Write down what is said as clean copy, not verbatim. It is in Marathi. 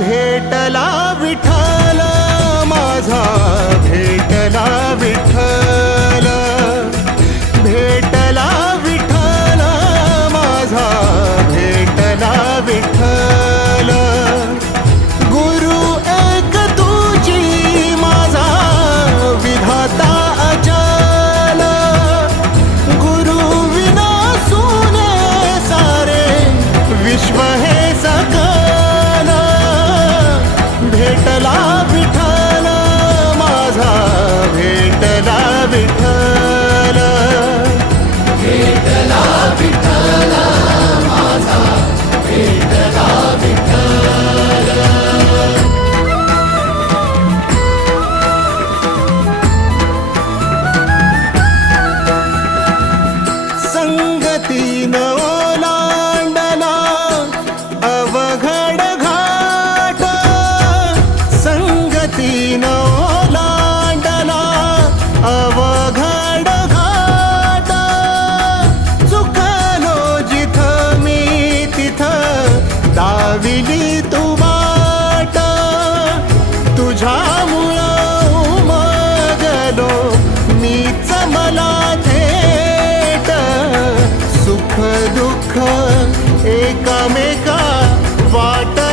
भेटला विठ्ठल माझा, भेटला विठ्ठल, भेटला विठ्ठल माझा, भेटला विठ्ठल. गुरु एक तुझी माझा विधाता अचल, गुरु विना सुने सारे विश्व हे सकल. भेटला विठ्ठल माझा, भेटला विठ्ठल, भेटला विठ्ठल माझा, भेटला विठ्ठल. संगतीन ओलांडला अवघड घाट, संगतीन ओलांडला अवघड घाट. चुकलो जिथं मी तिथं दाविली तू वाट, तुझ्यामुळं उमगलो मीच मला थेट. सुख दुःख एकामेका वाट